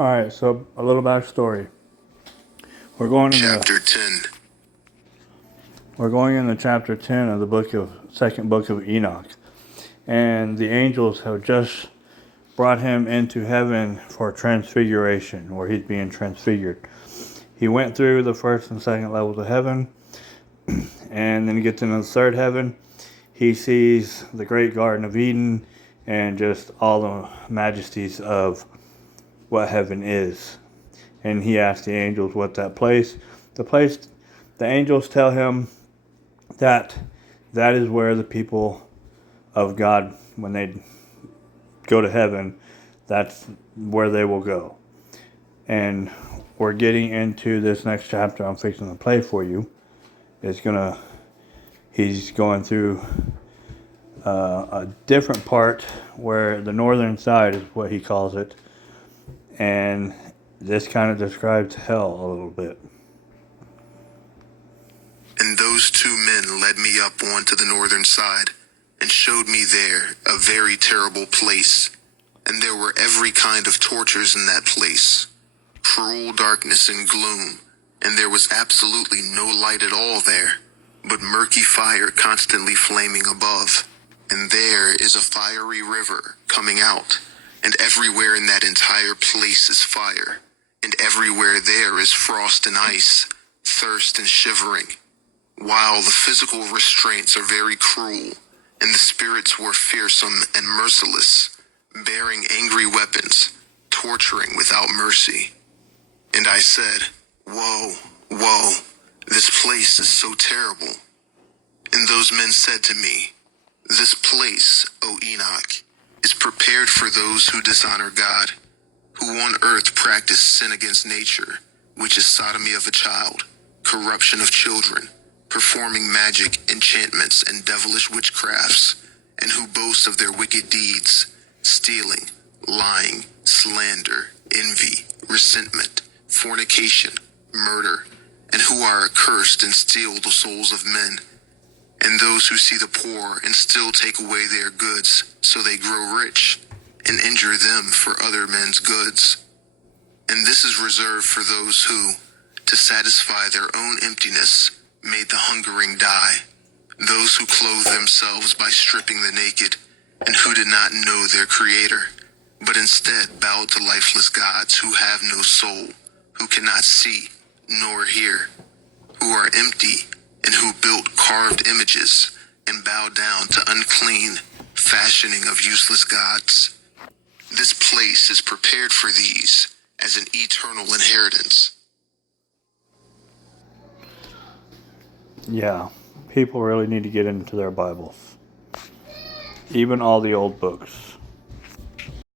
All right, so a little backstory. We're going into Chapter 10. chapter 10 of the second book of Enoch, and the angels have just brought him into heaven for transfiguration, where he's being transfigured. He went through the first and second levels of heaven, and then he gets into the third heaven. He sees the great Garden of Eden and just all the majesties of what heaven is. And he asks the angels what the angels tell him that is where the people of God, when they go to heaven, that's where they will go. And we're getting into this next chapter I'm fixing to play for you. He's going through a different part where the northern side is what he calls it. And this kind of describes hell a little bit. And those two men led me up onto the northern side, and showed me there a very terrible place. And there were every kind of tortures in that place, cruel darkness and gloom, and there was absolutely no light at all there, but murky fire constantly flaming above. And there is a fiery river coming out, and everywhere in that entire place is fire, and everywhere there is frost and ice, thirst and shivering. While the physical restraints are very cruel, and the spirits were fearsome and merciless, bearing angry weapons, torturing without mercy. And I said, "Woe, woe, this place is so terrible." And those men said to me, "This place, O Enoch, is prepared for those who dishonor God, who on earth practice sin against nature, which is sodomy of a child, corruption of children, performing magic, enchantments, and devilish witchcrafts, and who boast of their wicked deeds, stealing, lying, slander, envy, resentment, fornication, murder, and who are accursed and steal the souls of men, and those who see the poor and still take away their goods, so they grow rich, and injure them for other men's goods. And this is reserved for those who, to satisfy their own emptiness, made the hungering die, those who clothe themselves by stripping the naked, and who did not know their Creator, but instead bowed to lifeless gods who have no soul, who cannot see nor hear, who are empty, and who built carved images, and bowed down to unclean fashioning of useless gods. This place is prepared for these as an eternal inheritance. Yeah, people really need to get into their Bibles. Even all the old books.